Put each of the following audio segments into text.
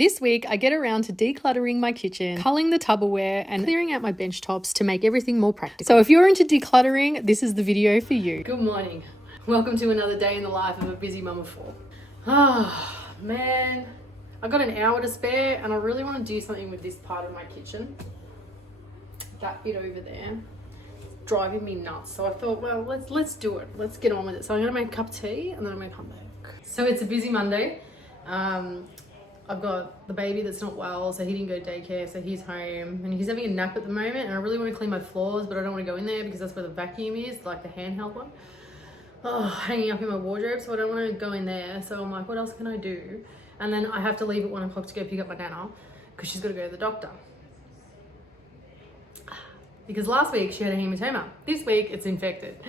This week, I get around to decluttering my kitchen, culling the Tupperware, and clearing out my bench tops to make everything more practical. So if you're into decluttering, this is the video for you. Good morning. Welcome to another day in the life of a busy mum of four. Oh, man. I got an hour to spare, and I really want to do something with this part of my kitchen. That bit over there. Driving me nuts. So I thought, well, let's do it. Let's get on with it. So I'm going to make a cup of tea, and then I'm going to come back. So it's a busy Monday. I've got the baby that's not well, so he didn't go to daycare, so he's home and he's having a nap at the moment, and I really want to clean my floors, but I don't want to go in there because that's where the vacuum is, like the handheld one. Oh, hanging up in my wardrobe, so I don't want to go in there. So I'm like, what else can I do? And then I have to leave at 1 o'clock to go pick up my nana because she's got to go to the doctor. Because last week she had a hematoma. This week it's infected.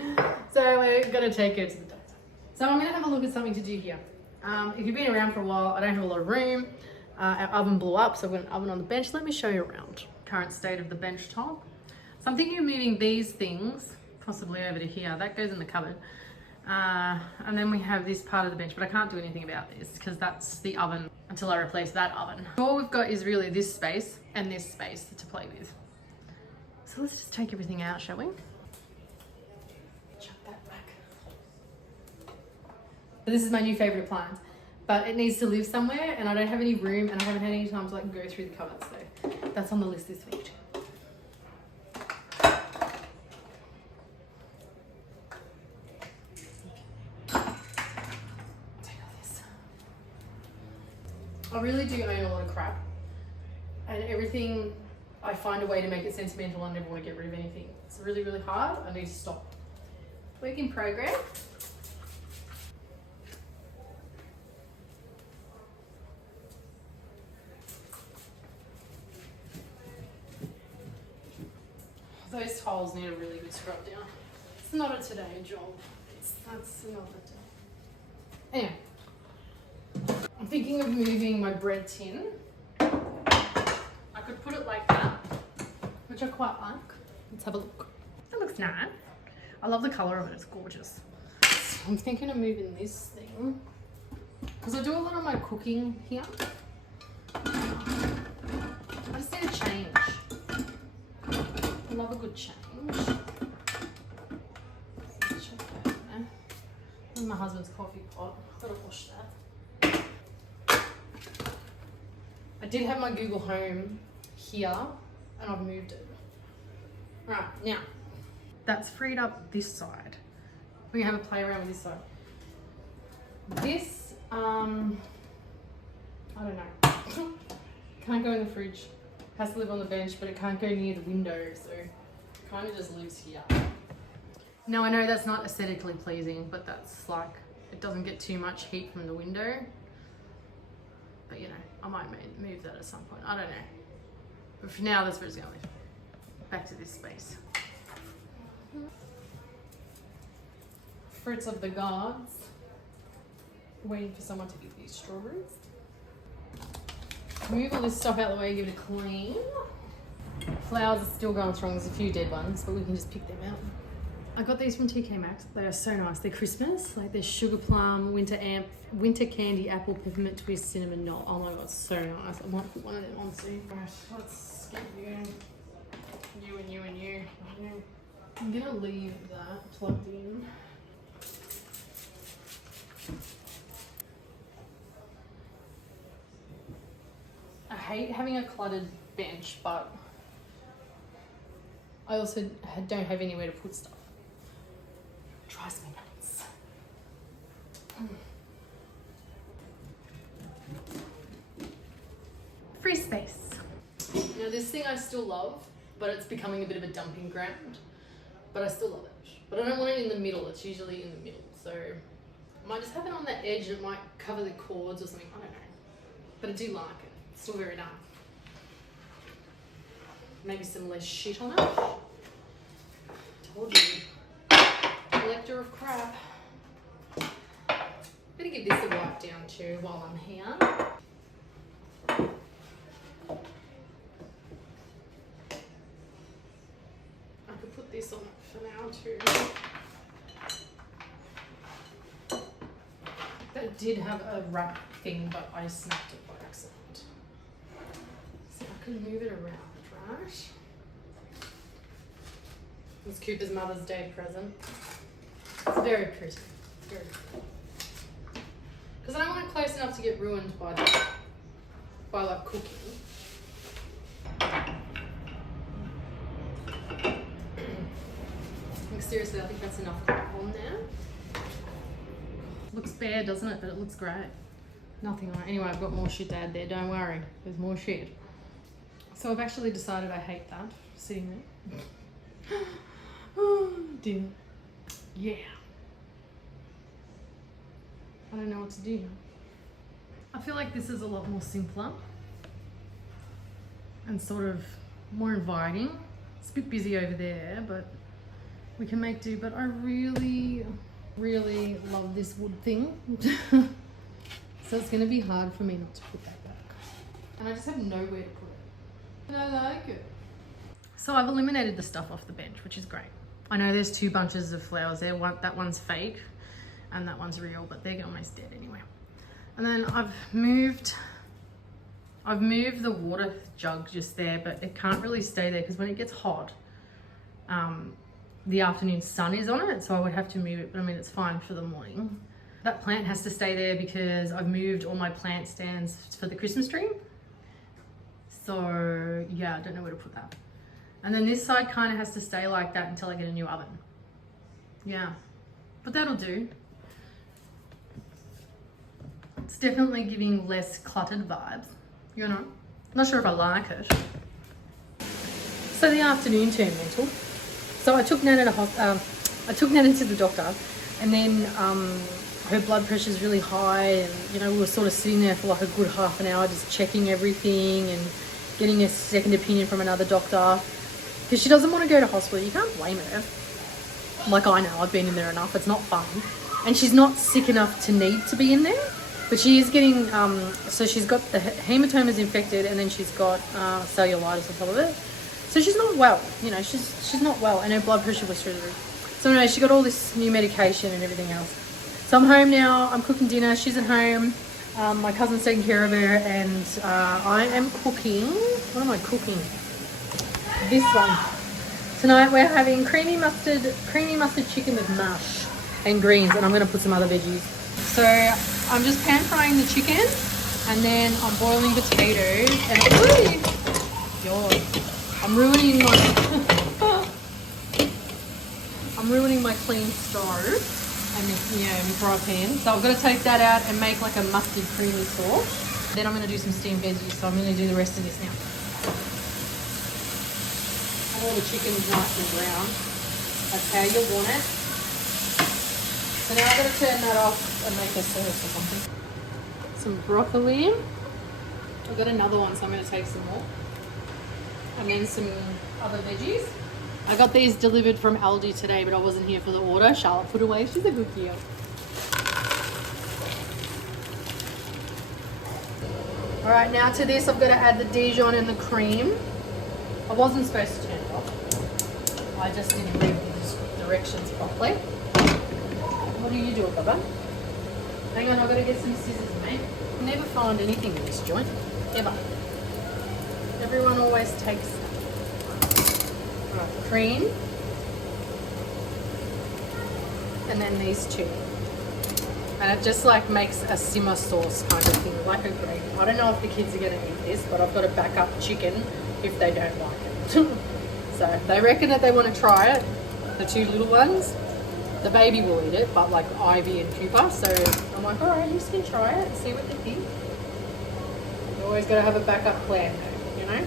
So we're going to take her to the doctor. So I'm going to have a look at something to do here. If you've been around for a while, I don't have a lot of room. Our oven blew up, so I've got an oven on the bench. Let me show you around. Current state of the bench top. So I'm thinking of moving these things, possibly over to here. That goes in the cupboard. And then we have this part of the bench, but I can't do anything about this because that's the oven until I replace that oven. All we've got is really this space and this space to play with. So let's just take everything out, shall we? Chuck that back. This is my new favourite plant, but it needs to live somewhere and I don't have any room and I haven't had any time to like go through the cupboard, so that's on the list this week. I really do own a lot of crap, and everything I find a way to make it sentimental. I never want to get rid of anything. It's really, really hard. I need to stop. Work in progress. Those tiles need a really good scrub down. It's not a today job. That's another day. Anyway. I'm thinking of moving my bread tin. I could put it like that, which I quite like. Let's have a look. That looks nice. I love the colour of it, it's gorgeous. I'm thinking of moving this thing because I do a lot of my cooking here. I just need a change. I love a good change. And my husband's coffee pot. I've got to wash that. I did have my Google Home here and I've moved it. Right, now that's freed up this side. We have a play around with this side. This, I don't know. Can't go in the fridge. Has to live on the bench, but it can't go near the window, so it kind of just lives here. Now I know that's not aesthetically pleasing, but that's like, it doesn't get too much heat from the window. But you know, I might move that at some point. I don't know. But for now, that's where it's going. Back to this space. Fruits of the gods. Waiting for someone to eat these strawberries. Move all this stuff out of the way, give it a clean. Flowers are still going strong. There's a few dead ones, but we can just pick them out. I got these from TK Maxx. They are so nice. They're Christmas. Like they're sugar plum, winter candy, apple, peppermint twist, cinnamon nut. Oh my god, so nice. I might put one of them on soon. Right, let's get you and you and you. I'm gonna leave that plugged in. I hate having a cluttered bench, but I also don't have anywhere to put stuff. Drives me nuts. Free space. Now this thing I still love, but it's becoming a bit of a dumping ground. But I still love it. But I don't want it in the middle. It's usually in the middle. So I might just have it on the edge. It might cover the cords or something. I don't know. But I do like it. It's still very nice. Maybe some less shit on it. Told you. Collector of crap. Better give this a wipe down too while I'm here. I could put this on it for now too. That did have a wrap thing, but I snapped it by accident. can move it around, right? It's Cooper's Mother's Day present. It's very pretty. Very pretty. Because I don't want it close enough to get ruined by like cooking. Like seriously, I think that's enough on there. Looks bare, doesn't it? But it looks great. Nothing on it. Anyway, I've got more shit to add there. Don't worry, there's more shit. So I've actually decided I hate that sitting there. Oh dear. Yeah. I don't know what to do now. I feel like this is a lot more simpler and sort of more inviting. It's a bit busy over there, but we can make do. But I really, really love this wood thing. So it's going to be hard for me not to put that back. And I just have nowhere to put it. And I like it. So I've eliminated the stuff off the bench, which is great. I know there's 2 bunches of flowers there. That one's fake and that one's real, but they're almost dead anyway. And then I've moved the water jug just there, but it can't really stay there because when it gets hot, the afternoon sun is on it, so I would have to move it, but I mean, it's fine for the morning. That plant has to stay there because I've moved all my plant stands for the Christmas tree. So yeah, I don't know where to put that. And then this side kind of has to stay like that until I get a new oven. Yeah, but that'll do. It's definitely giving less cluttered vibes, you know. Not sure if I like it. So the afternoon turned mental. So I took Nana to the doctor, and then her blood pressure is really high, and you know, we were sort of sitting there for like a good half an hour just checking everything and getting a second opinion from another doctor because she doesn't want to go to hospital. You can't blame her. Like, I know, I've been in there enough. It's not fun, and she's not sick enough to need to be in there, but she is getting so she's got the hematomas infected, and then she's got cellulitis on top of it. So she's not well, you know, she's not well, and her blood pressure was through the roof. So anyway, she got all this new medication and everything else. So I'm home now, I'm cooking dinner, she's at home, my cousin's taking care of her, and I am cooking. What am I cooking? This one. Tonight we're having creamy mustard chicken with mash and greens, and I'm going to put some other veggies. So I'm just pan frying the chicken, and then I'm boiling potatoes, and I'm ruining my clean stove. And my fry pan. So I've got to take that out and make like a mustard creamy sauce. Then I'm going to do some steamed veggies, so I'm going to do the rest of this now. And all the chicken's nice and brown. That's how you want it. So now I've got to turn that off and make a sauce or something. Some broccoli. I've got another one, so I'm going to take some more. And then some other veggies. I got these delivered from Aldi today, but I wasn't here for the order. Charlotte put away. She's a good girl. All right, now to this, I've got to add the Dijon and the cream. I wasn't supposed to turn it off. I just didn't read the directions properly. What are you doing, Bubba? Hang on, I've got to get some scissors, mate. I never find anything in this joint, ever. Everyone always takes cream, and then these two, and it just like makes a simmer sauce kind of thing, like a gravy. I don't know if the kids are going to eat this, but I've got a backup chicken if they don't like it. So they reckon that they want to try it, the 2 little ones. The baby will eat it, but like Ivy and Cooper. So I'm like, all right, you just can try it and see what they think. You always got to have a backup plan, you know.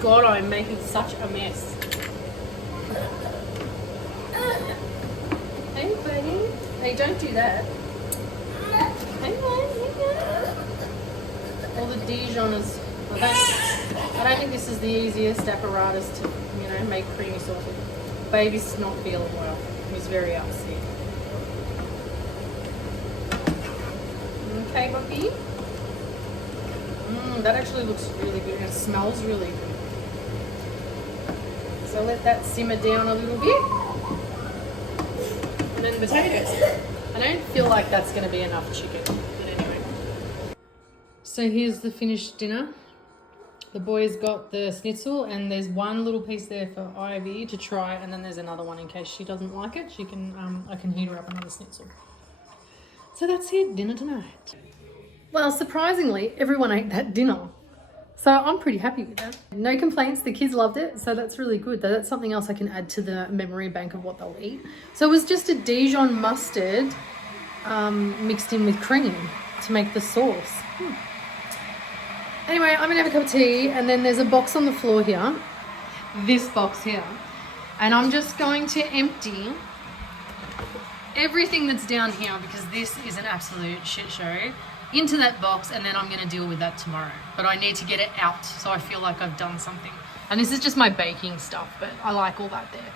God, I'm making such a mess. Hey, buddy. Hey, don't do that. Hang on. All the Dijon is... I don't think this is the easiest apparatus to, you know, make creamy sauce. Baby's not feeling well. He's very upset. Okay, Bucky. That actually looks really good and it smells really good. So let that simmer down a little bit. And then the potatoes. I don't feel like that's going to be enough chicken, but anyway. So here's the finished dinner. The boys got the schnitzel, and there's one little piece there for Ivy to try, and then there's another one in case she doesn't like it. She can, I can heat her up another schnitzel. So that's it, dinner tonight. Well, surprisingly, everyone ate that dinner. So I'm pretty happy with that. No complaints, the kids loved it, so that's really good. That's something else I can add to the memory bank of what they'll eat. So it was just a Dijon mustard mixed in with cream to make the sauce. Anyway, I'm gonna have a cup of tea, and then there's a box on the floor here, this box here, and I'm just going to empty everything that's down here, because this is an absolute shit show, into that box, and then I'm gonna deal with that tomorrow. But I need to get it out so I feel like I've done something. And this is just my baking stuff, but I like all that there.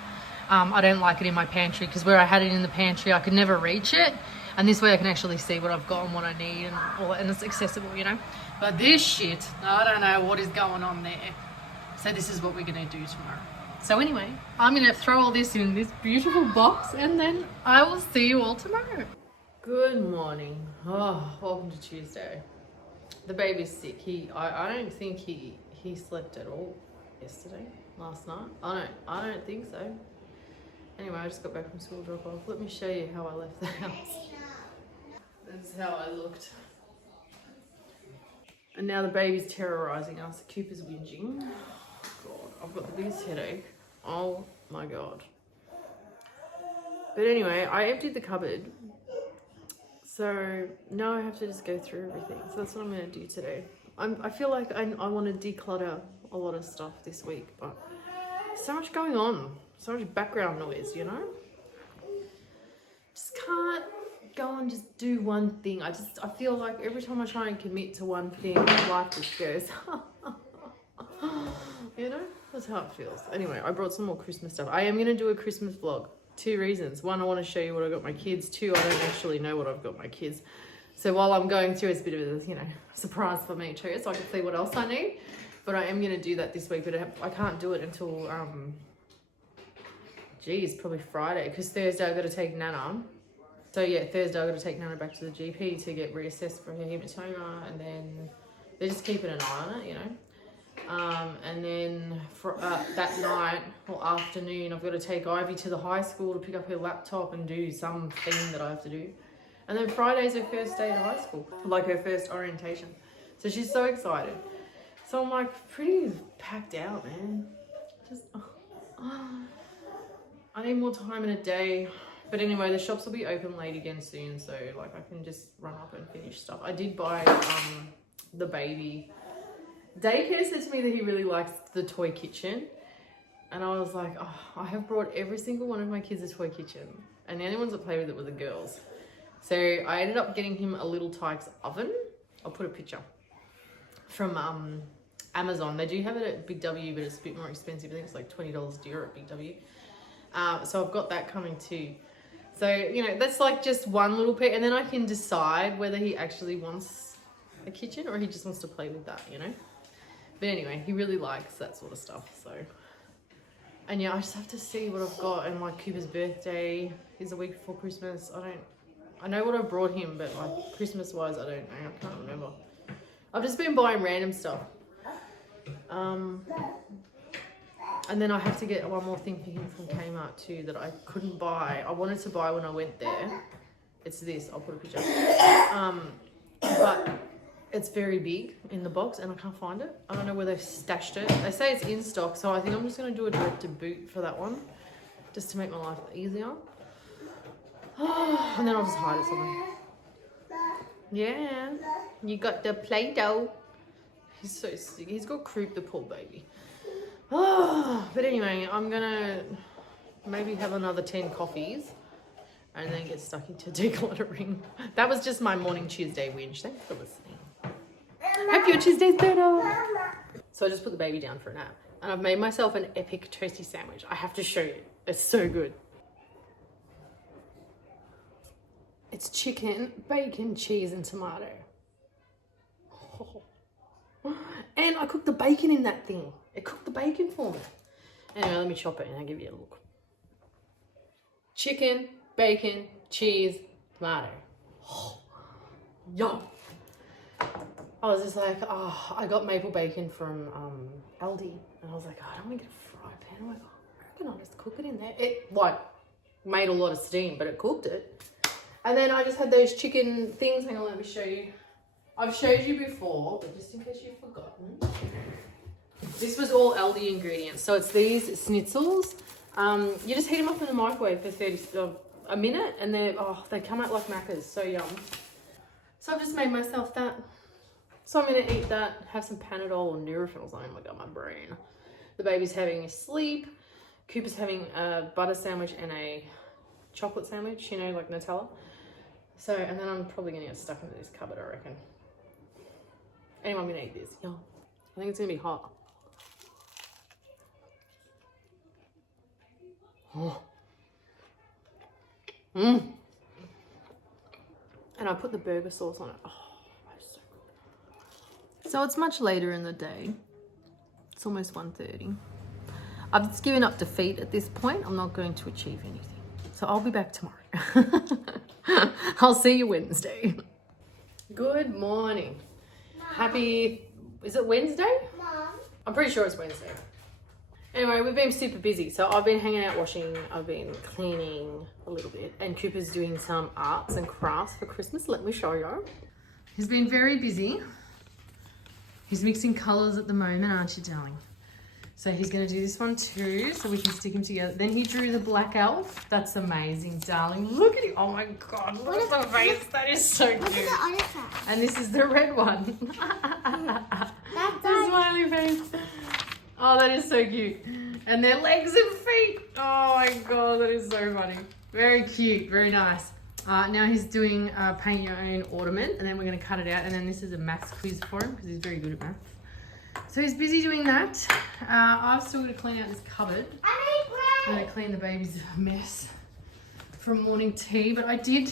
I don't like it in my pantry, because where I had it in the pantry, I could never reach it. And this way I can actually see what I've got and what I need, and all that, and it's accessible, you know. But this shit, I don't know what is going on there. So this is what we're gonna do tomorrow. So anyway, I'm gonna throw all this in this beautiful box, and then I will see you all tomorrow. Good morning. Oh, welcome to Tuesday. The baby's sick. I don't think he slept at all yesterday, last night. I don't think so. Anyway, I just got back from school drop off. Let me show you how I left the house. This is how I looked. And now the baby's terrorizing us. Cooper's whinging. God, I've got the biggest headache. Oh my God. But anyway, I emptied the cupboard. So now I have to just go through everything. So that's what I'm going to do today. I feel like I want to declutter a lot of stuff this week, but so much going on. So much background noise, you know? Just can't go and just do one thing. I feel like every time I try and commit to one thing, life just goes, you know? That's how it feels. Anyway, I brought some more Christmas stuff. I am going to do a Christmas vlog. 2 reasons. One, I want to show you what I got my kids. 2, I don't actually know what I've got my kids. So while I'm going through, it's a bit of a, you know, surprise for me too, so I can see what else I need. But I am going to do that this week, but I can't do it until, probably Friday, because Thursday I've got to take Nana. So yeah, Thursday I've got to take Nana back to the GP to get reassessed for her hematoma, and then they're just keeping an eye on it, you know. And then for that night or afternoon, I've got to take Ivy to the high school to pick up her laptop and do some thing that I have to do. And then Friday's her first day at high school, like her first orientation. So she's so excited. So I'm like pretty packed out, man. Just, I need more time in a day. But anyway, the shops will be open late again soon, so like I can just run up and finish stuff. I did buy the baby. Daycare said to me that he really likes the toy kitchen. And I was like, oh, I have brought every single one of my kids a toy kitchen. And the only ones that play with it were the girls. So I ended up getting him a Little Tikes oven. I'll put a picture. From Amazon. They do have it at Big W, but it's a bit more expensive. I think it's like $20 dearer at Big W. So I've got that coming too. So, you know, that's like just one little bit. And then I can decide whether he actually wants a kitchen or he just wants to play with that, you know. But anyway, he really likes that sort of stuff. So, and yeah, I just have to see what I've got. And like Cooper's birthday is a week before Christmas. I know what I brought him, but like Christmas wise, I don't know. I can't remember. I've just been buying random stuff. And then I have to get one more thing for him from Kmart too that I couldn't buy. I wanted to buy when I went there. It's this. I'll put a picture. But it's very big in the box and I can't find it. I don't know where they've stashed it. They say it's in stock, so I think I'm just going to do a direct to boot for that one, just to make my life easier. And then I'll just hide it somewhere. Yeah, you got the Play-Doh. He's so sick. He's got croup, the poor baby. But anyway, I'm gonna maybe have another 10 coffees and then get stuck into decluttering. That was just my morning Tuesday whinge. Thanks for listening. Hope your Tuesday's better. So I just put the baby down for a nap and I've made myself an epic toasty sandwich. I have to show you. It's so good. It's chicken, bacon, cheese and tomato. Oh. And I cooked the bacon in that thing. It cooked the bacon for me. Anyway, let me chop it and I'll give you a look. Chicken, bacon, cheese, tomato. Oh, yum. I was just like, oh, I got maple bacon from Aldi, and I was like, oh, I don't want to get a fry pan. I'm like, oh, I reckon I'll just cook it in there. It like made a lot of steam, but it cooked it. And then I just had those chicken things. Hang on, let me show you. I've showed you before, but just in case you've forgotten. This was all Aldi ingredients. So it's these schnitzels. You just heat them up in the microwave for a minute, and they come out like Macca's. So yum. So I've just made myself that. So I'm going to eat that, have some Panadol or Nurofen or something. Oh my God, my brain. The baby's having a sleep. Cooper's having a butter sandwich and a chocolate sandwich, you know, like Nutella. So, and then I'm probably going to get stuck into this cupboard, I reckon. Anyway, I'm going to eat this. Yeah. I think it's going to be hot. Oh. Mmm. And I put the burger sauce on it. Oh. So it's much later in the day. It's almost 1:30. I've just given up defeat at this point. I'm not going to achieve anything. So I'll be back tomorrow. I'll see you Wednesday. Good morning. Mom. Is it Wednesday? Mom. I'm pretty sure it's Wednesday. Anyway, we've been super busy. So I've been hanging out washing. I've been cleaning a little bit. And Cooper's doing some arts and crafts for Christmas. Let me show you. He's been very busy. He's mixing colours at the moment, aren't you, darling? So he's going to do this one too, so we can stick them together. Then he drew the black elf. That's amazing, darling. Look at him. Oh my God, look at the face. That is so cute. Look at the other side. And this is the red one. The smiley face. Oh, that is so cute. And their legs and feet. Oh my God, that is so funny. Very cute, very nice. Now he's doing paint your own ornament, and then we're going to cut it out, and then this is a maths quiz for him because he's very good at maths. So he's busy doing that. I've still got to clean out this cupboard. I'm going to clean the baby's mess from morning tea, but I did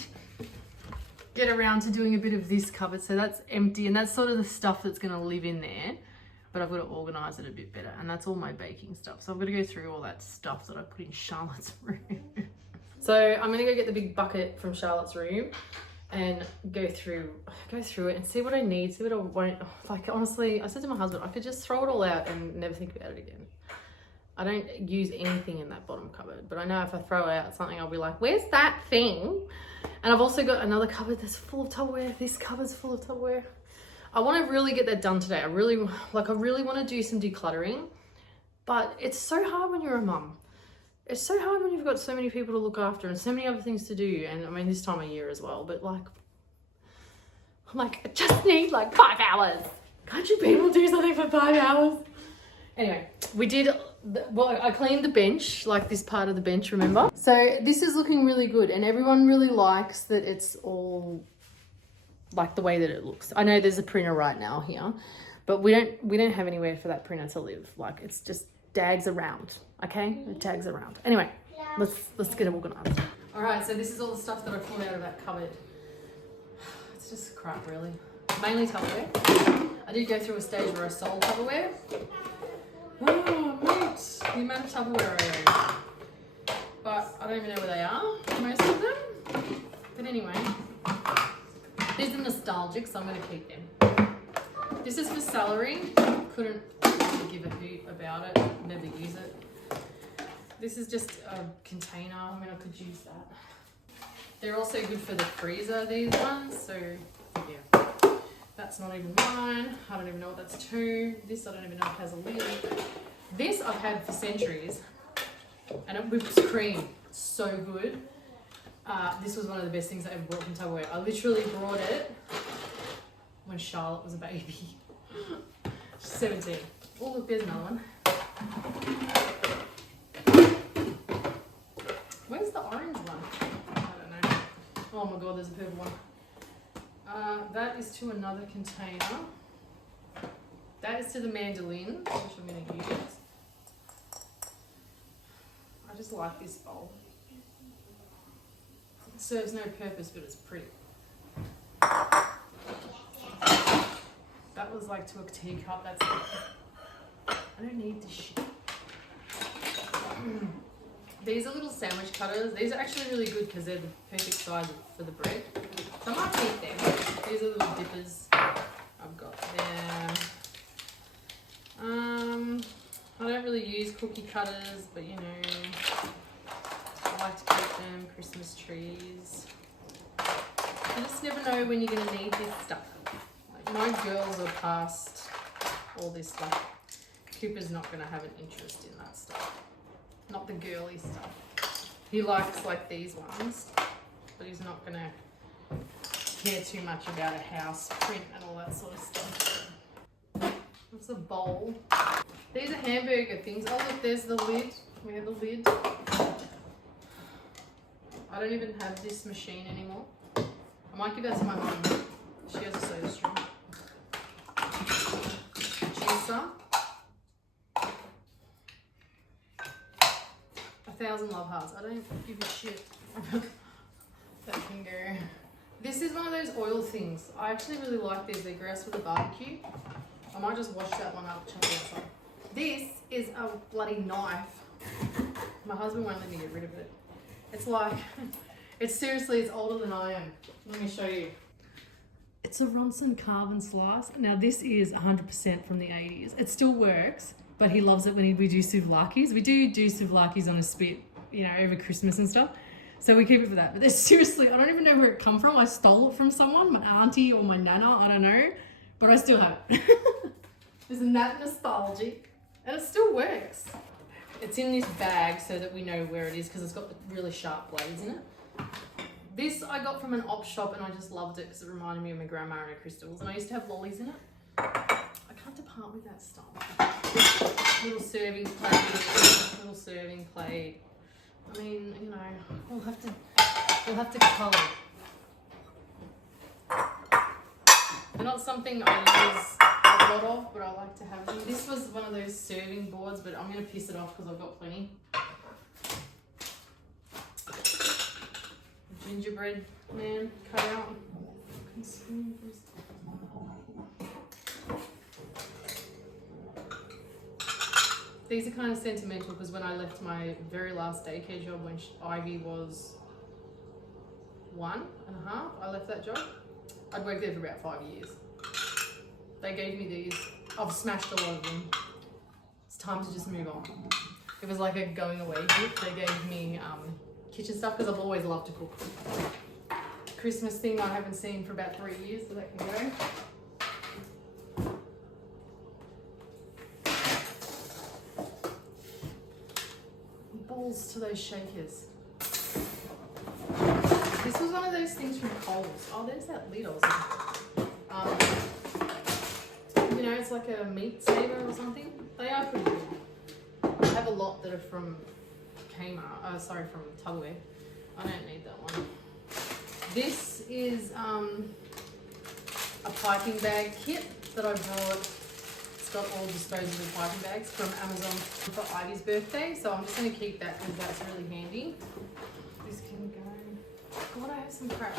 get around to doing a bit of this cupboard, so that's empty, and that's sort of the stuff that's going to live in there, but I've got to organise it a bit better, and that's all my baking stuff. So I've got to go through all that stuff that I put in Charlotte's room. So I'm gonna go get the big bucket from Charlotte's room and go through it and see what I need, see what I want. Like honestly, I said to my husband, I could just throw it all out and never think about it again. I don't use anything in that bottom cupboard, but I know if I throw out something, I'll be like, where's that thing? And I've also got another cupboard that's full of Tupperware. This cupboard's full of Tupperware. I want to really get that done today. I really want to do some decluttering, but it's so hard when you're a mum. It's so hard when you've got so many people to look after and so many other things to do. And I mean, this time of year as well, but like, I'm like, I just need like 5 hours. Can't you people do something for 5 hours? Anyway, I cleaned the bench, like this part of the bench, remember? So this is looking really good, and everyone really likes that it's all like the way that it looks. I know there's a printer right now here, but we don't have anywhere for that printer to live. Like it's just dags around, okay? It tags around. Anyway, let's get it organised. All right, so this is all the stuff that I pulled out of that cupboard. It's just crap, really. Mainly Tupperware. I did go through a stage where I sold Tupperware. Oh, mate, the amount of Tupperware I own. But I don't even know where they are, most of them. But anyway, these are nostalgic, so I'm going to keep them. This is for celery. Couldn't give a hoot about it, never use it. This is just a container. I mean, I could use that. They're also good for the freezer, these ones. So, yeah. That's not even one. I don't even know what that's two. This, I don't even know if it has a lid. This I've had for centuries. And it whipped cream. So good. This was one of the best things I ever bought from Tupperware. I literally brought it when Charlotte was a baby. She's 17. Oh, look, there's another one. Where's the orange one? I don't know. Oh my God, there's a purple one. That is to another container. That is to the mandolin, which I'm going to use. I just like this bowl. It serves no purpose, but it's pretty. That was like to a teacup. That's like, I don't need this shit. These are little sandwich cutters. These are actually really good because they're the perfect size for the bread. So I might keep them. These are little dippers I've got. Yeah. I don't really use cookie cutters, but you know, I like to keep them. Christmas trees. You just never know when you're gonna need this stuff. Like my girls are past all this stuff. Cooper's not gonna have an interest in that stuff. Not the girly stuff. He likes like these ones, but he's not gonna care too much about a house print and all that sort of stuff. What's a bowl? These are hamburger things. Oh look, there's the lid. We have the lid. I don't even have this machine anymore. I might give that to my mum. She has a soda stream. Juicer. 1,000 love hearts. I don't give a shit. That can go. This is one of those oil things. I actually really like these. They're grouse for the barbecue. I might just wash that one up, chuck it outside. This is a bloody knife. My husband won't let me get rid of it. It's like, it's older than I am. Let me show you. It's a Ronson carve and slice. Now this is 100% from the 80s. It still works, but he loves it when we do souvlakis. We do souvlakis on a spit, you know, over Christmas and stuff. So we keep it for that. But there's seriously, I don't even know where it come from. I stole it from someone, my auntie or my nana, I don't know. But I still have it. Isn't that nostalgic? And it still works. It's in this bag so that we know where it is because it's got really sharp blades in it. This I got from an op shop and I just loved it because it reminded me of my grandma and her crystals. And I used to have lollies in it. I can't depart with that stuff. Little serving plate. I mean, you know, we'll have to colour. They're not something I use a lot of, but I like to have them. This was one of those serving boards, but I'm going to piss it off because I've got plenty. Gingerbread man cut out. These are kind of sentimental because when I left my very last daycare job when Ivy was 1.5, I left that job. I'd worked there for about 5 years. They gave me these. I've smashed a lot of them. It's time to just move on. It was like a going away gift. They gave me kitchen stuff because I've always loved to cook. Christmas thing I haven't seen for about 3 years, so that can go. Balls to those shakers. This was one of those things from Coles. Oh, there's that lid also. You know, it's like a meat saver or something. They are pretty good. I have a lot that are from Kmart. From Tupperware. I don't need that one. This is a piping bag kit that I brought. It's got all disposable piping bags from Amazon for Ivy's birthday. So I'm just going to keep that because that's really handy. This can go. God, I have some crap.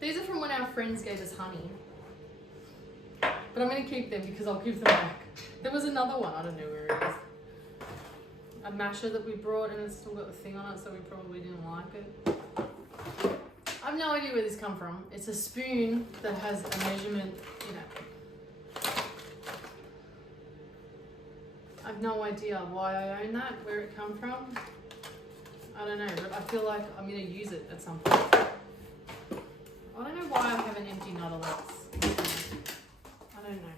These are from when our friends gave us honey. But I'm going to keep them because I'll give them back. There was another one, I don't know where it is. A masher that we brought and it's still got the thing on it, so we probably didn't like it. I have no idea where this come from. It's a spoon that has a measurement in it. I have no idea why I own that, where it come from. I don't know, but I feel like I'm going to use it at some point. I don't know why I have an empty Nuttolets. I don't know.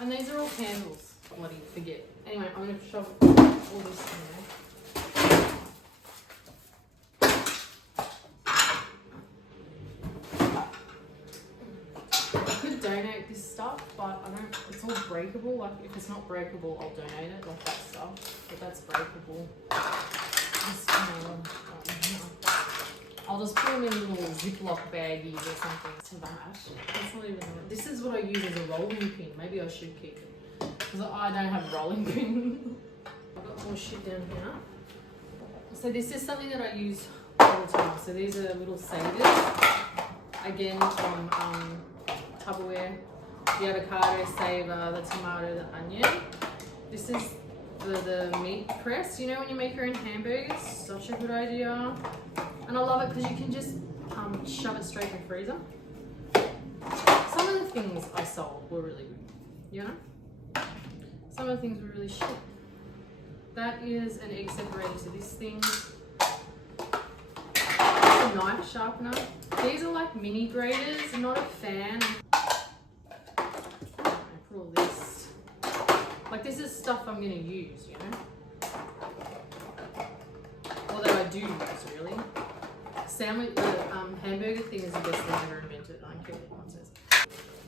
And these are all candles. Bloody forget. Anyway, I'm going to shove all this in there. I could donate this stuff, but I don't. It's all breakable. Like if it's not breakable, I'll donate it. Like that stuff. But that's breakable. I'll just put them in little Ziploc baggies or something to that. That's not even. This is what I use as a rolling pin. Maybe I should keep it. Because I don't have a rolling pin. I've got more shit down here. So this is something that I use all the time. So these are little savers. Again from Tupperware. The avocado saver, the tomato, the onion. This is the meat press. You know when you make your own hamburgers? Such a good idea. And I love it because you can just shove it straight in the freezer. Some of the things I sold were really good. you know? Some of the things were really shit. That is an egg separator to this thing. A knife sharpener. These are like mini graters. I'm not a fan. I put all this. Like this is stuff I'm gonna use, you know? Although I do use really. Sandwich, hamburger thing is the best thing ever invented. I don't care what one says.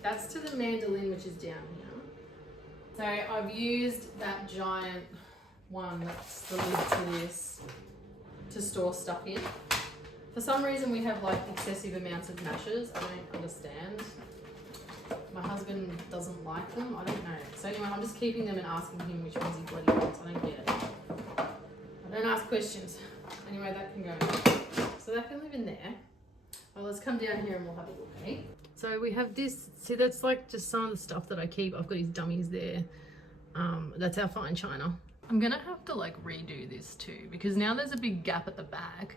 That's to the mandolin, which is down here. So I've used that giant one that's the lid to this to store stuff in. For some reason we have like excessive amounts of mashers. I don't understand. My husband doesn't like them. I don't know. So anyway, I'm just keeping them and asking him which ones he bloody wants. I don't get it. I don't ask questions. Anyway, that can go. So that can live in there. Well, let's come down here and we'll have a look, eh? So we have this. See, that's like just some of the stuff that I keep. I've got his dummies there. That's our fine china. I'm gonna have to like redo this too because now there's a big gap at the back.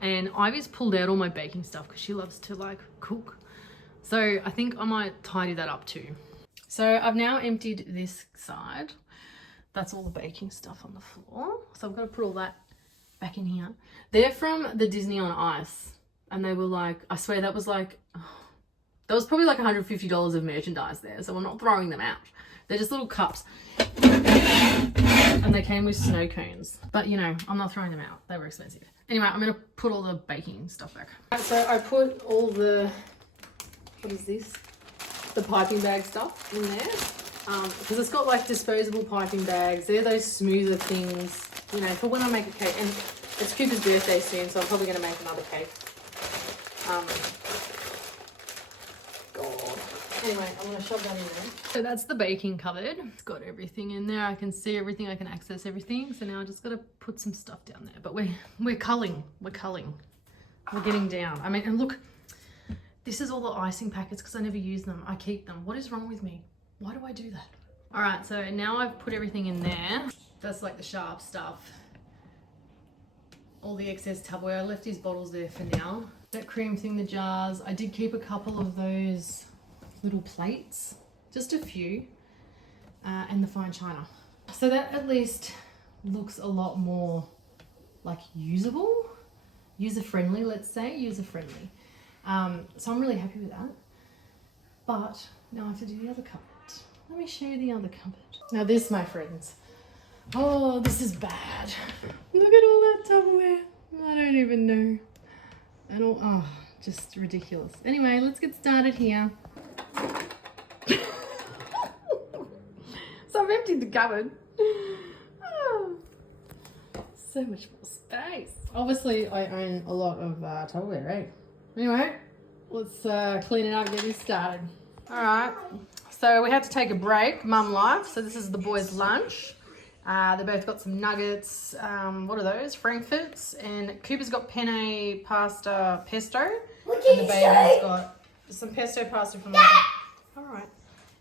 And Ivy's pulled out all my baking stuff because she loves to like cook. So I think I might tidy that up too. So I've now emptied this side. That's all the baking stuff on the floor. So I've got to put all that back in here. They're from the Disney on Ice. And they were like, I swear that was like, there was probably like $150 of merchandise there. So I'm not throwing them out. They're just little cups. And they came with snow cones. But you know, I'm not throwing them out. They were expensive. Anyway, I'm going to put all the baking stuff back. So I put all the, what is this? The piping bag stuff in there. Because it's got like disposable piping bags. They're those smoother things, you know, for when I make a cake. And it's Cooper's birthday soon, so I'm probably going to make another cake. God. Anyway, I'm going to shove that in there. So that's the baking cupboard. It's got everything in there. I can see everything. I can access everything. So now I just got to put some stuff down there. But we're culling. We're culling. We're getting down. I mean, and look, this is all the icing packets because I never use them. I keep them. What is wrong with me? Why do I do that? All right, so now I've put everything in there. That's like the sharp stuff. All the excess Tupperware. I left these bottles there for now. That cream thing, the jars. I did keep a couple of those little plates, just a few, and the fine china. So that at least looks a lot more like usable, user-friendly, let's say, user-friendly. So I'm really happy with that. But now I have to do the other cupboard. Let me show you the other cupboard. Now this, my friends, oh, this is bad. Look at all that Tupperware. I don't even know. And all, oh, just ridiculous. Anyway, let's get started here. So I've emptied the cupboard. Oh, so much more space. Obviously, I own a lot of Tupperware, right? Anyway, let's clean it up and get this started. All right. So we had to take a break, mum life. So this is the boys' lunch. They both got some nuggets. What are those? Frankfurts. And Cooper's got penne pasta pesto. And the baby's got some pesto pasta from all right.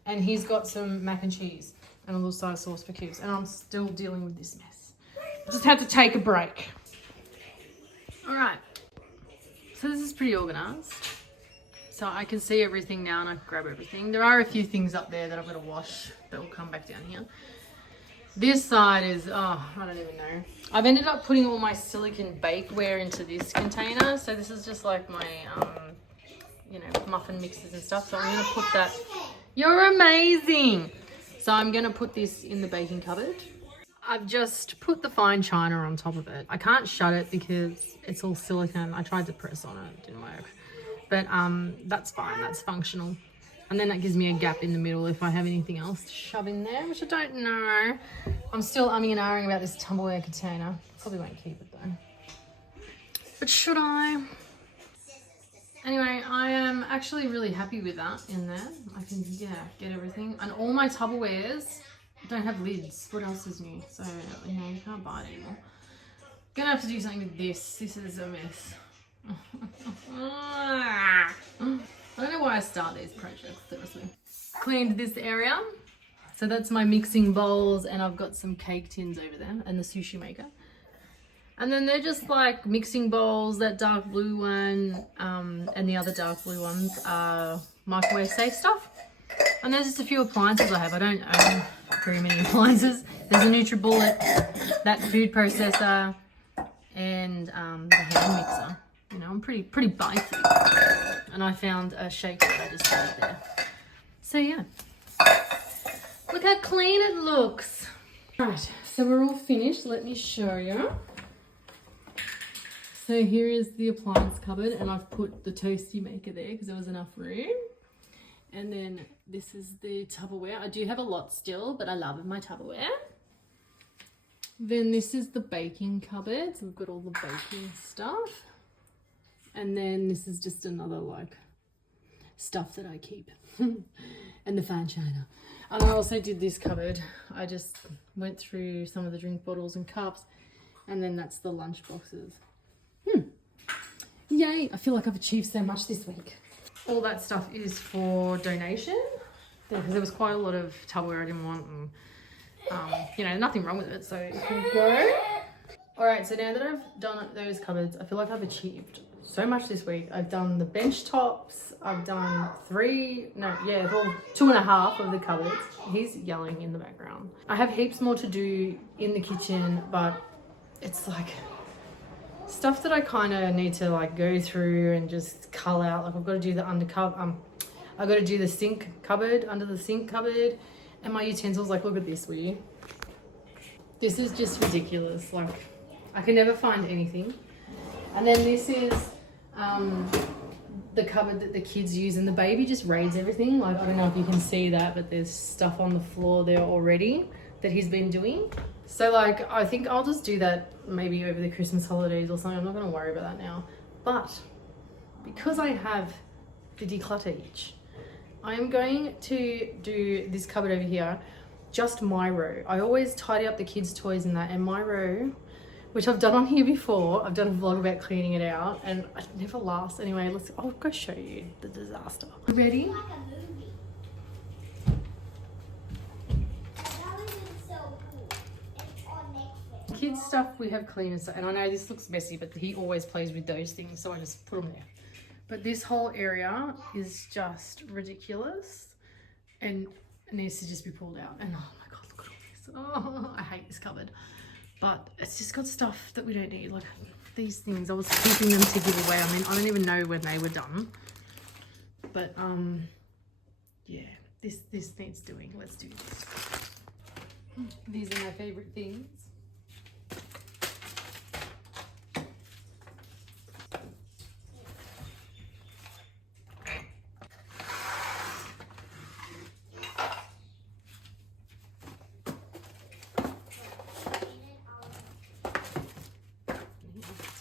And he's got some mac and cheese and a little side of sauce for Coops. And I'm still dealing with this mess. Just had to take a break. All right. So this is pretty organised. So I can see everything now and I can grab everything. There are a few things up there that I've got to wash that will come back down here. This side is, oh, I don't even know. I've ended up putting all my silicone bakeware into this container. So this is just like my, you know, muffin mixes and stuff. So I'm going to put that. You're amazing. So I'm going to put this in the baking cupboard. I've just put the fine china on top of it. I can't shut it because it's all silicone. I tried to press on it, it didn't work. But that's fine, that's functional. And then that gives me a gap in the middle if I have anything else to shove in there, which I don't know. I'm still umming and ahhing about this Tupperware container. Probably won't keep it though. But should I? Anyway, I am actually really happy with that in there. I can, yeah, get everything. And all my Tupperwares don't have lids. What else is new? So, you know, you can't buy it anymore. Gonna have to do something with this. This is a mess. I don't know why I start these projects, seriously. Cleaned this area. So that's my mixing bowls and I've got some cake tins over there and the sushi maker. And then they're just like mixing bowls, that dark blue one and the other dark blue ones are microwave safe stuff. And there's just a few appliances I have. I don't own very many appliances. There's a NutriBullet, that food processor, and the hand mixer. You know, I'm pretty basic. And I found a shaker that I just put there. So yeah, look how clean it looks. Right, so we're all finished. Let me show you. So here is the appliance cupboard, and I've put the toasty maker there because there was enough room. And then this is the Tupperware. I do have a lot still, but I love my Tupperware. Then this is the baking cupboard. So we've got all the baking stuff. And then this is just another like stuff that I keep. And the fan china. And I also did this cupboard. I just went through some of the drink bottles and cups. And then that's the lunch boxes. Yay, I feel like I've achieved so much this week. All that stuff is for donation because there was quite a lot of Tupperware I didn't want, and you know, nothing wrong with it, so it can go. All right, so now that I've done those cupboards, I feel like I've achieved so much this week. I've done the bench tops, I've done 2.5 of the cupboards. He's yelling in the background. I have heaps more to do in the kitchen, but it's like stuff that I kind of need to like go through and just cull out. Like I've got to do the I've got to do the sink cupboard, under the sink cupboard, and my utensils. Like, look at this, will you? This is just ridiculous. Like, I can never find anything. And then this is the cupboard that the kids use, and the baby just raids everything. Like, I don't know if you can see that, but there's stuff on the floor there already that he's been doing. So like, I think I'll just do that maybe over the Christmas holidays or something. I'm not going to worry about that now. But because I have the Declutter itch, I am going to do this cupboard over here, just my row. I always tidy up the kids' toys in that, and my row, which I've done on here before. I've done a vlog about cleaning it out, and it never lasts. Anyway, I'll go show you the disaster. Ready? Kids stuff we have cleaners, and I know this looks messy, but he always plays with those things, so I just put them there. But this whole area is just ridiculous and it needs to just be pulled out. And oh my god, look at all this. Oh, I hate this cupboard, but it's just got stuff that we don't need. Like these things, I was keeping them to give away. I mean, I don't even know when they were done, but yeah, this needs doing. Let's do this. These are my favorite things.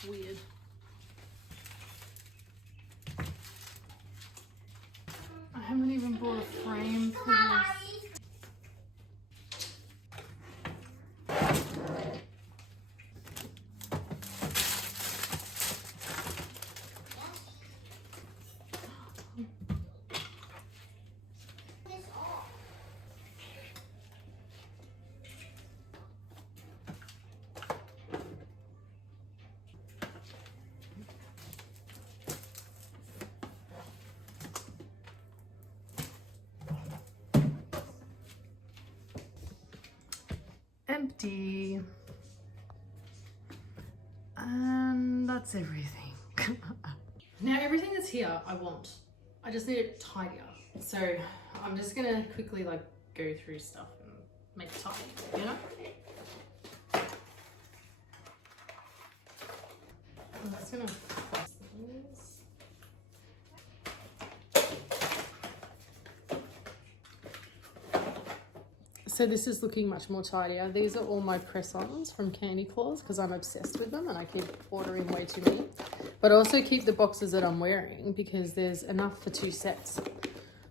Weird. I haven't even bought a frame for this. Empty, and that's everything. Now everything that's here I just need it tidier, so I'm just gonna quickly like go through stuff and make it tidy, you know. I'm just gonna press this. So this is looking much more tidier. These are all my press-ons from Candy Claws because I'm obsessed with them and I keep ordering way too many. But I also keep the boxes that I'm wearing because there's enough for 2 sets.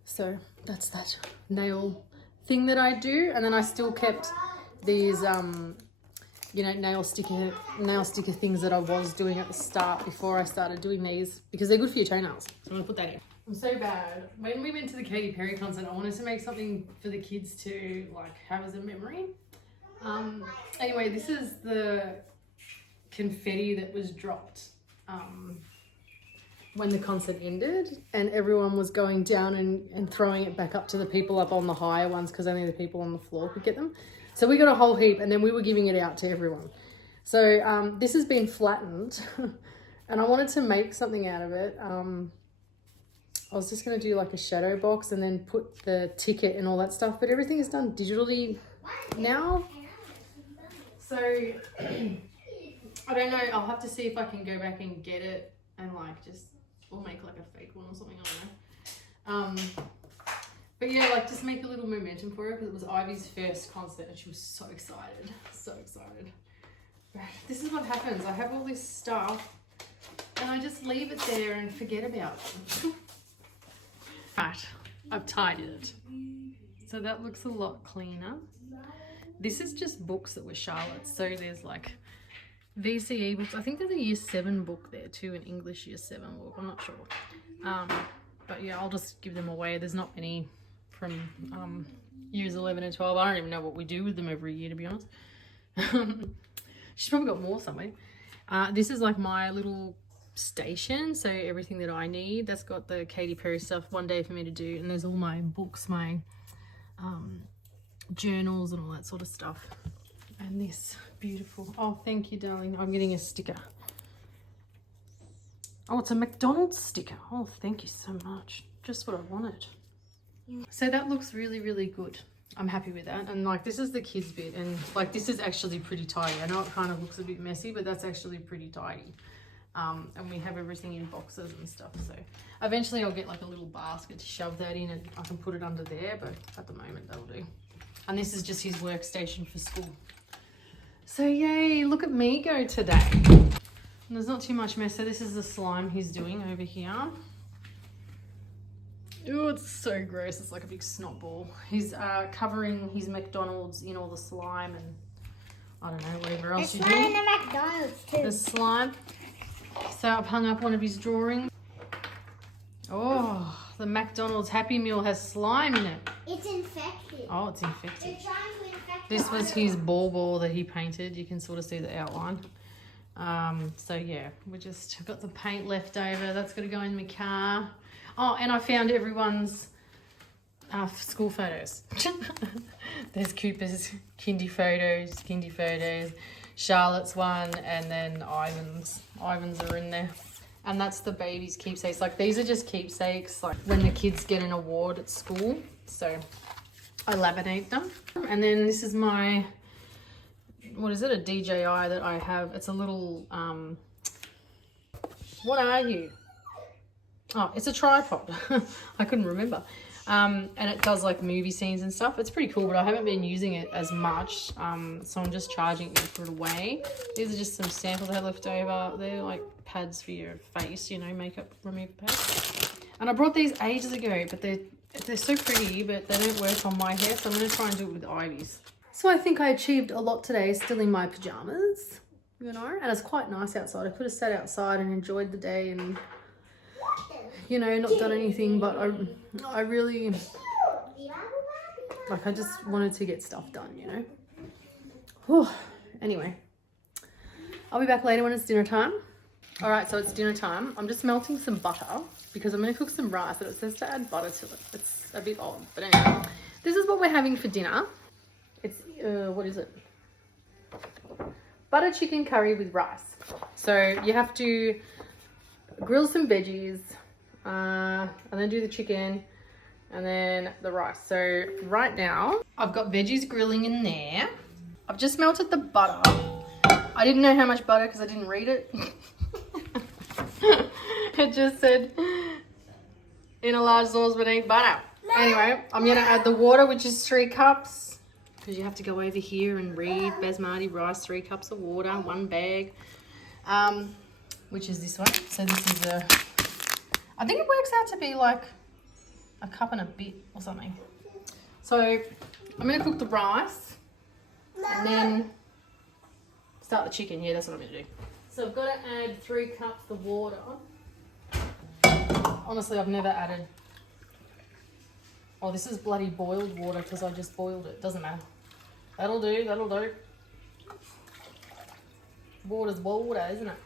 So that's that nail thing that I do. And then I still kept these, you know, nail sticker things that I was doing at the start before I started doing these because they're good for your toenails. So I'm gonna put that in. I'm so bad. When we went to the Katy Perry concert, I wanted to make something for the kids to like have as a memory. Anyway, this is the confetti that was dropped when the concert ended, and everyone was going down and throwing it back up to the people up on the higher ones because only the people on the floor could get them. So we got a whole heap, and then we were giving it out to everyone. So this has been flattened and I wanted to make something out of it. I was just going to do like a shadow box and then put the ticket and all that stuff, but everything is done digitally now. So I don't know, I'll have to see if I can go back and get it and like just, or make like a fake one or something, I don't know. But yeah, like just make a little momentum for it because it was Ivy's first concert and she was so excited, so excited. But this is what happens, I have all this stuff and I just leave it there and forget about it. Right, I've tidied it. So that looks a lot cleaner. This is just books that were Charlotte's. So there's like VCE books. I think there's a year 7 book there too, an English year 7 book. I'm not sure. But yeah, I'll just give them away. There's not many from years 11 and 12. I don't even know what we do with them every year, to be honest. She's probably got more somewhere. This is like my little station, so everything that I need. That's got the Katy Perry stuff, One Day for Me to Do, and there's all my books, my journals and all that sort of stuff. And this beautiful, oh thank you darling, I'm getting a sticker. Oh, it's a McDonald's sticker. Oh, thank you so much, just what I wanted. So that looks really, really good. I'm happy with that. And like this is the kids bit, and like this is actually pretty tidy. I know it kind of looks a bit messy, but that's actually pretty tidy. And we have everything in boxes and stuff, so eventually I'll get like a little basket to shove that in and I can put it under there, but at the moment that'll do. And this is just his workstation for school. So yay, look at me go today. And there's not too much mess. So this is the slime he's doing over here. Oh, it's so gross. It's like a big snot ball. He's covering his McDonald's in all the slime and I don't know, whatever else you do. There's slime in the McDonald's too. There's slime. So I've hung up one of his drawings. Oh, the McDonald's Happy Meal has slime in it. It's infected. Oh, it's infected. They're trying to infect This was his ball that he painted. You can sort of see the outline. So yeah, we just got the paint left over. That's got to go in my car. Oh, and I found everyone's school photos. There's Cooper's kindy photos, Charlotte's one, and then Ivan's are in there. And that's the baby's keepsakes. Like these are just keepsakes like when the kids get an award at school. So I laminate them. And then this is my, what is it, a DJI that I have. It's a little, what are you? Oh, it's a tripod. I couldn't remember. And it does like movie scenes and stuff. It's pretty cool, but I haven't been using it as much. So I'm just charging it to put it away. These are just some samples I had left over. They're like pads for your face, you know, makeup remover pads. And I brought these ages ago, but they're so pretty, but they don't work on my hair. So I'm going to try and do it with Ivy's. So I think I achieved a lot today, still in my pajamas, you know, and it's quite nice outside. I could have sat outside and enjoyed the day and, you know, not done anything, but I really, like, I just wanted to get stuff done, you know. Whew. Anyway, I'll be back later when it's dinner time. All right, so it's dinner time. I'm just melting some butter because I'm going to cook some rice, and it says to add butter to it. It's a bit odd, but anyway, this is what we're having for dinner. It's, what is it? Butter chicken curry with rice. So you have to grill some veggies, and then do the chicken and then the rice. So right now I've got veggies grilling in there. I've just melted the butter. I didn't know how much butter because I didn't read it. It just said in a large saucepan eat butter. Anyway, I'm gonna add the water, which is 3 cups, because you have to go over here and read basmati rice, 3 cups of water, 1 bag, which is this one. So this is I think it works out to be like a cup and a bit or something. So I'm going to cook the rice and then start the chicken. Yeah, that's what I'm going to do. So I've got to add 3 cups of water. Honestly, I've never added. Oh, this is bloody boiled water because I just boiled it. Doesn't matter. That'll do, that'll do. Water's water, isn't it?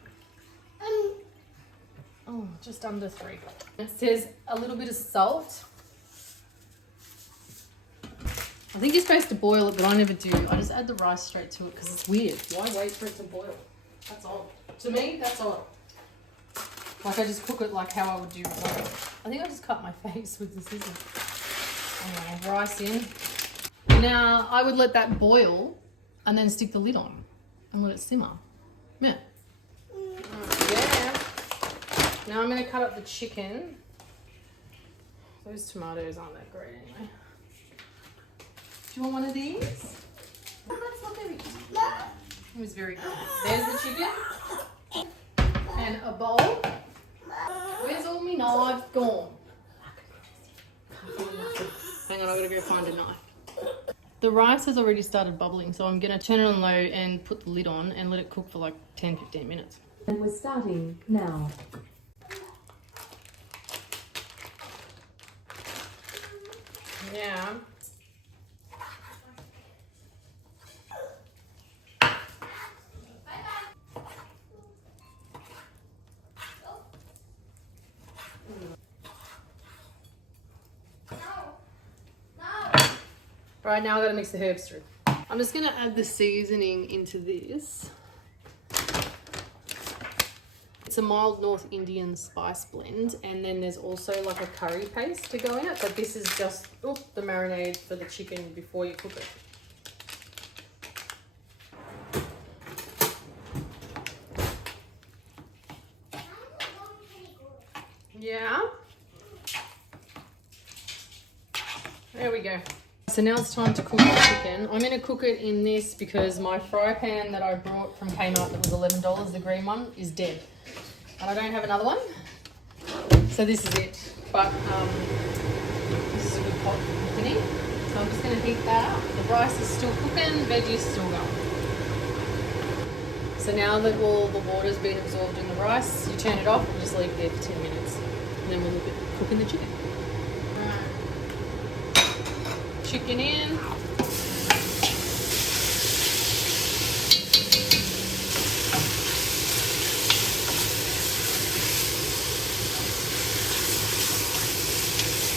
Oh, just under 3. It says a little bit of salt. I think you're supposed to boil it, but I never do. I just add the rice straight to it because it's weird. Why wait for it to boil? That's odd. To me, that's odd. Like I just cook it like how I would do rice. I think I just cut my face with the scissors. Oh, rice in. Now, I would let that boil and then stick the lid on and let it simmer. Yeah. Yeah. Now I'm going to cut up the chicken. Those tomatoes aren't that great anyway. Do you want one of these? Oh, that's not very good. It was very good. There's the chicken. And a bowl. Where's all my knives gone? Hang on, I've got to go find a knife. The rice has already started bubbling, so I'm going to turn it on low and put the lid on and let it cook for like 10-15 minutes. And we're starting now. Yeah. Right, now I've got to mix the herbs through. I'm just going to add the seasoning into this. It's a mild North Indian spice blend, and then there's also like a curry paste to go in it, but this is just the marinade for the chicken before you cook it. Yeah. There we go. So now it's time to cook the chicken. I'm going to cook it in this because my fry pan that I brought from Kmart that was $11, the green one, is dead. And I don't have another one. So this is it. But this is a good pot for cooking in. So I'm just going to heat that up. The rice is still cooking, veggies still going. So now that all the water's been absorbed in the rice, you turn it off and just leave it there for 10 minutes. And then we'll look at cooking the chicken. Chicken in.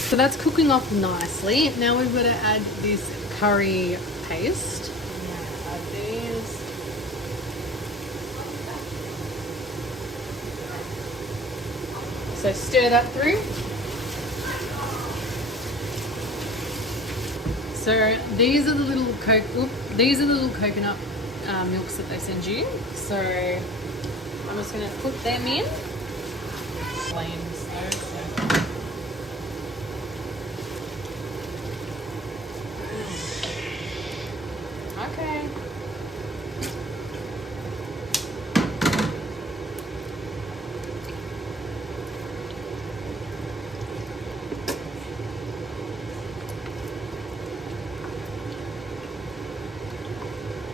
So that's cooking off nicely. Now we've got to add this curry paste. Add these. So stir that through. So these are the little coconut milks that they send you. So I'm just going to put them in. Okay.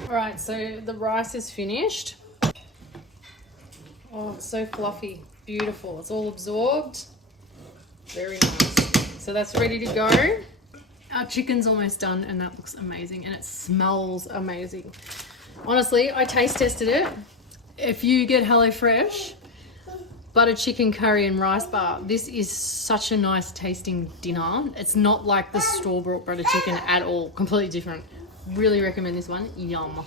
Alright, so the rice is finished. Oh, it's so fluffy. Beautiful. It's all absorbed. Very nice. So that's ready to go. Our chicken's almost done and that looks amazing and it smells amazing. Honestly, I taste tested it. If you get HelloFresh, butter chicken curry and rice bar, this is such a nice tasting dinner. It's not like the store-bought butter chicken at all. Completely different. Really recommend this one. Yum.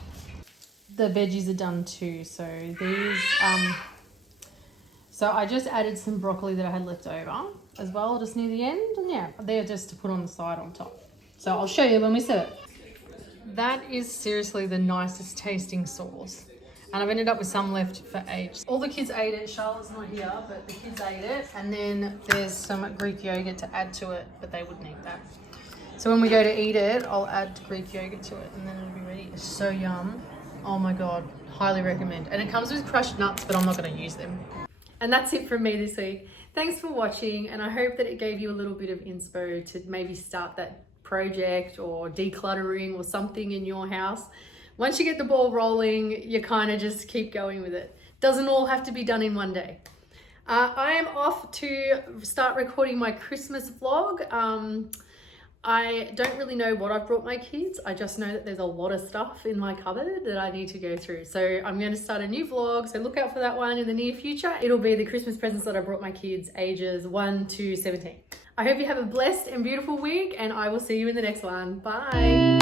The veggies are done too. So these, so I just added some broccoli that I had left over as well, just near the end. And yeah, they're just to put on the side on top. So I'll show you when we serve. That is seriously the nicest tasting sauce. And I've ended up with some left for each. All the kids ate it. Charlotte's not here, but the kids ate it. And then there's some Greek yogurt to add to it, but they wouldn't eat that. So when we go to eat it, I'll add Greek yogurt to it and then it'll be ready. It's so yum. Oh my God, highly recommend. And it comes with crushed nuts, but I'm not gonna use them. And that's it from me this week. Thanks for watching, and I hope that it gave you a little bit of inspo to maybe start that project or decluttering or something in your house. Once you get the ball rolling, you kind of just keep going with it. Doesn't all have to be done in one day. I am off to start recording my Christmas vlog. I don't really know what I've brought my kids. I just know that there's a lot of stuff in my cupboard that I need to go through. So I'm going to start a new vlog. So look out for that one in the near future. It'll be the Christmas presents that I brought my kids ages 1 to 17. I hope you have a blessed and beautiful week, and I will see you in the next one. Bye.